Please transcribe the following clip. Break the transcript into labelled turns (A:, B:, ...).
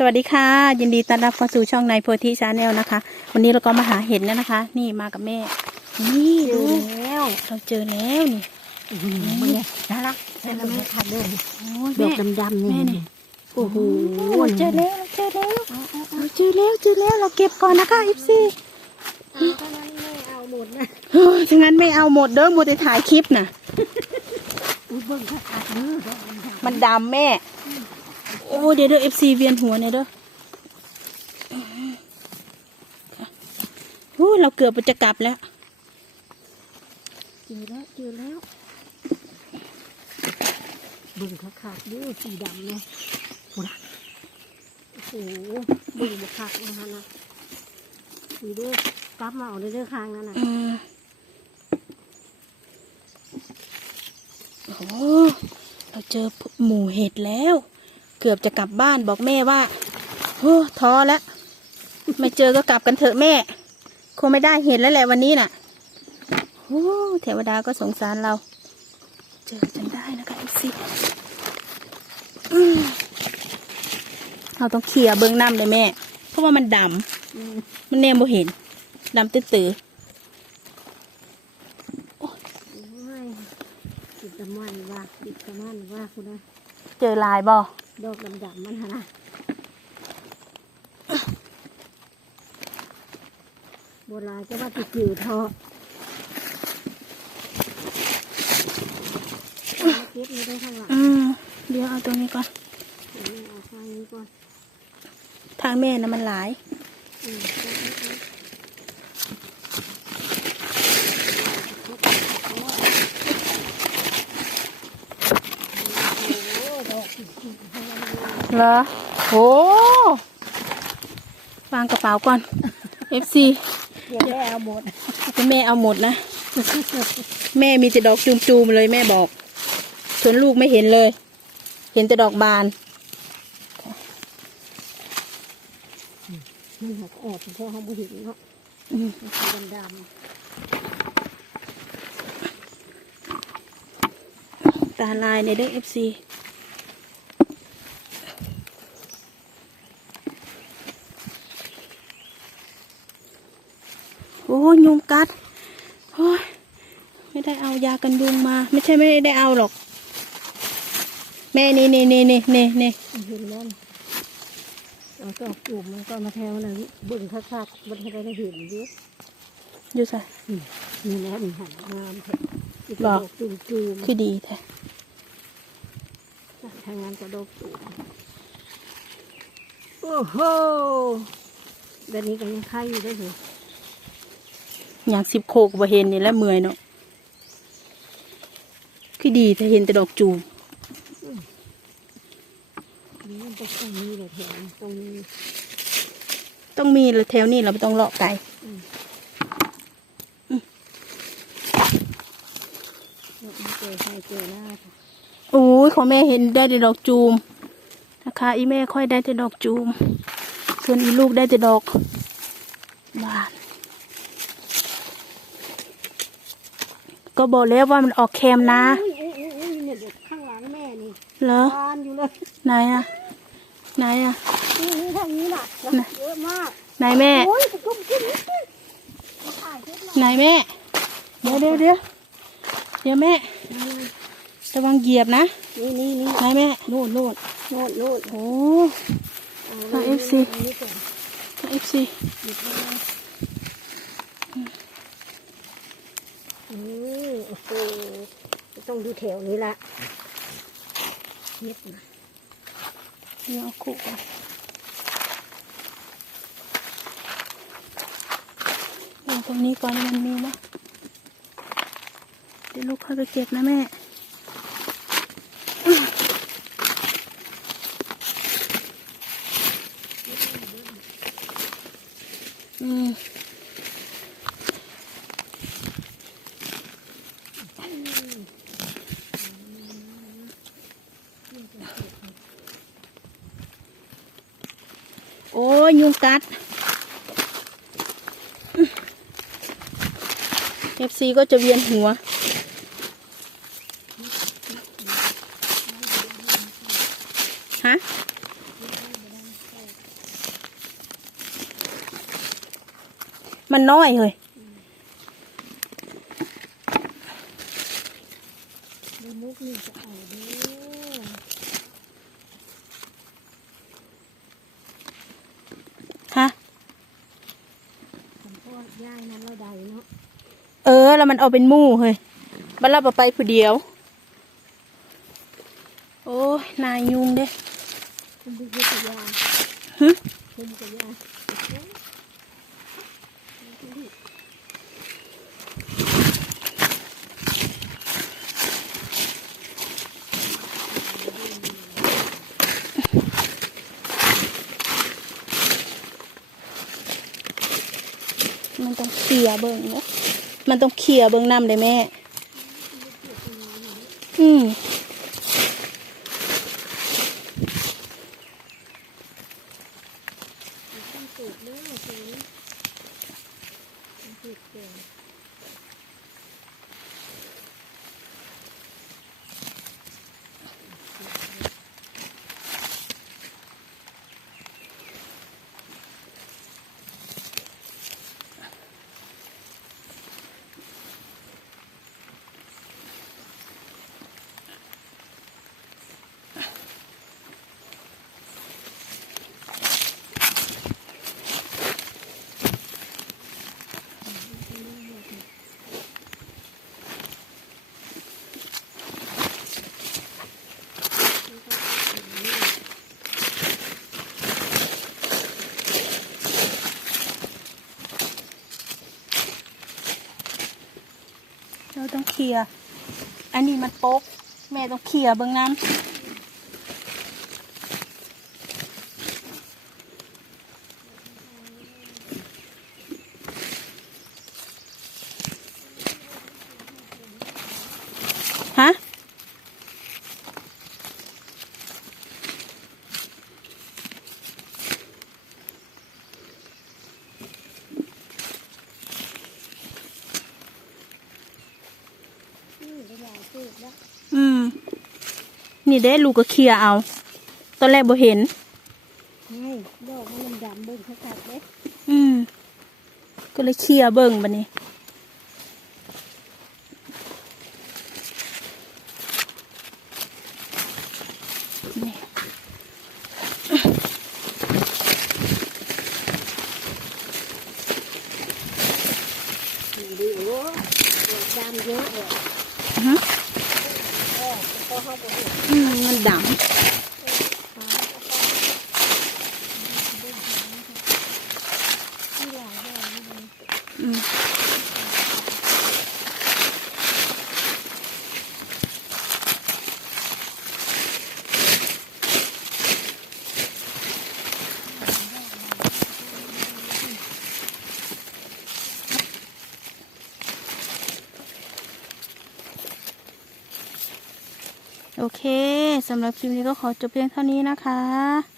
A: สวัสดีค่ะ ยินดีต้อนรับเข้าสู่ช่องในโพธิชาแนลนะคะ วันนี้เราก็มาหาเห็ดแล้วนะคะ นี่มากับแม่ นี่
B: เจ
A: ดู
B: อแล้ว
A: เราเจอแล้วนี่
B: มันเนี่ยน่ารักใช่แล้วแม่ทัดเดิน
A: โอ้ย
B: ดอก
A: แม่
B: ดำๆนี่
A: แม่นี่
B: โอ้โห
A: เราเจอแล้วเราเจอแล้วเราเจอแล้วเจอแล้วเราเก็บก่อนนะคะอิฟซี
B: เอาเท่านั้นไม่เอาหมดนะ
A: เฮ้ยถ้างั้นไม่เอาหมดเด้อมัวแต่ถ่ายคลิปน่ะ
B: อุ้ยเบิ่งขาดๆเด้อดอกดำ
A: มันดำแม่ โอ้เดี๋ยวเด้อเอฟซีเวียนหัวเนี่ยเด้อโอ้ยเราเกือบจะกลับแล้ว
B: เจอแล้วเจอแล้วเบิ่งขาดๆเด้อสีดำเนี่ยโอ้ละโอ้โหเบิ่งขาดนะคะนะสีเด้อกลับมาเอาเด้อข้างนั้นน่ะ
A: อืมโอ้โหเราเจอหมูเห็ดแล้ว เกือบจะกลับบ้านบอกแม่ว่าโอ้ท้อแล้วไม่เจอก็กลับกันเถอะแม่ คงไม่ได้เห็ดแล้วแหละวันนี้น่ะโอ้เทวดาก็สงสารเรา เจอจนได้นะคะไอซี่เราต้องเขี่ยเบื้องน้ำเลยแม่ เพราะว่ามันด
B: อืมำ
A: มันแนมบ่เห็นดำตื้อ
B: โอ้ยติดตะมันว่าติดตะมันว่าคุณนะ
A: ๆเจอลายบ่
B: ดอกดำๆมันหนนะโบราณจะว่าติดจืดทอเก็บนี่ได้ข้างหลัง
A: อืมเดี๋ยวเอาตรงนี้ก่อน
B: เดี๋ยวแม่เอาข้างนี้ก่อน
A: ทางแม่นะมันหลาย
B: อืมเอาเอาเอาโอ้ดอกจริงๆทั้งนั้น เลย
A: เหรอโหวางกระเป๋าก่อน FC
B: เดี๋ยวแม่เอาหมด
A: คุณแม่เอาหมดนะ แม่มีแต่ดอกจูมๆเลยแม่บอก ส่วนลูกไม่เห็นเลย เห็นแต่ดอกบาน
B: มันหักแอบเพราะเขาไม่เห็นเนาะ
A: อืม
B: มันสีดำ
A: ตาลายในเด้อ FC ยยุงกัดโอ้ยไม่ได้เอายากันยุงมา ไม่ใช่ไม่ได้เอาหรอก แม่นี่นี่นี่นี่นี่นี่
B: ๆเห็นแล้วนะเอาตอกจุ่มมันก็มาแทงมันเลยเบิ่งคักๆมันให้ได้เห็นเยอะ
A: อยู่ใส่
B: นี่แหละมันหันงามแท้อีก
A: หรอ
B: ดอกจุ่มจุ่ม
A: คือดีแท้
B: ทางงานกระดกจุ่มโอ้โหเดี๋ยวนี้ก็ยังไข่อยู่ได้เลย
A: อ ย่างสิบโคกบ่เห็นนี่แหล้วเมื่อยเนาะคือดีแต่เห็นแต่ดอกจูม
B: นี่มันจะตรงนี้เลยแถมตรงนี้
A: ต้องมีแถวนี้เราไม่ต้องเลาะไกล
B: แล้วมันเจอใครเจอหน้าค่ะ
A: โอ้ยของแม่เห็นได้แต่ดอกจูมนะคะอีแม่ค่อยได้แต่ดอกจูม ส่วนอีลูกได้แต่ดอกบาน ก็บอกแล้วว่ามันออกแคมนะ
B: อุ้ยอุ้ยอุ้ยอุ้ยเนี่ยเด็กข้างหลังแม่นี่
A: เหรอ
B: บานอยู่เลย
A: ไหนอะไหนอะ
B: นี่นี่ทางนี้น่ะ
A: น่ะ
B: เยอะมาก
A: ไหนแม่
B: โอ้ยจะกุ้มขึ้นนิดนึงถ่ายคลิปหน่อย
A: ไหนแม่ เดี๋ยวเดี๋ยวเดี๋ยวเดี๋ยวแม่ระวังเหยียบนะ
B: นี่นี่นี่
A: ไหนแม่
B: โน่นโน่นโน่นโน่น
A: โอ้
B: เอา
A: เอา
B: นี่
A: FC
B: อันนี้ก่อน
A: เอฟซี
B: หยิบมาอืม โอ้โหต้องดูแถวนี้ละเฮ็ดนะ
A: เดี๋ยวเอคุกอนเอาตรงนี้ก่อนมันมีนะเดี๋ยวลูกเข้าไปเก็บนะแม่อืม งกัดเอฟซีก็จะเวียนหัว ฮะ มันน้อยเลย
B: ย่ายนั้นเราใดเนาะ
A: เออ แล้วมันเอาเป็นหมู่เฮ้ยบัดเราบ่ไปผู้เดียว โอ้ยนายยุงเด้
B: คุณดูกุศยา
A: หึ
B: คุณกุศยา
A: มันต้องเค ลียเบิ้งเนาะมันต้องเคลียเบิ้งน้ำเลยแม่ อืม
B: ต้องปลูกเด้อคุณต้องปลูกเก่ง
A: เราต้องเค ลียอันนี้มันโป๊กแม่ต้องเคลียเบื้องน้ำฮะ
B: นี่ได้หลายปลูกแล้ว
A: อืม นี่เด้ลูกก็เคลียเอา ตอนแรกบ่เห็น
B: นี่ดอกมันดำเบิ่งเขาดเด้
A: อืมก็เลยเคลียเบิ่งบัดนี้นี่
B: นี่ดิโอ้ดอกดำเยอะเลย
A: อือฮึ
B: เออก็เข้าไปเห็น
A: อื มมันด
B: ที่หลายดอกนี่เลยำ
A: อืม โอ เคสำหรับคลิปนี้ก็ขอจบเพียงเท่านี้นะคะ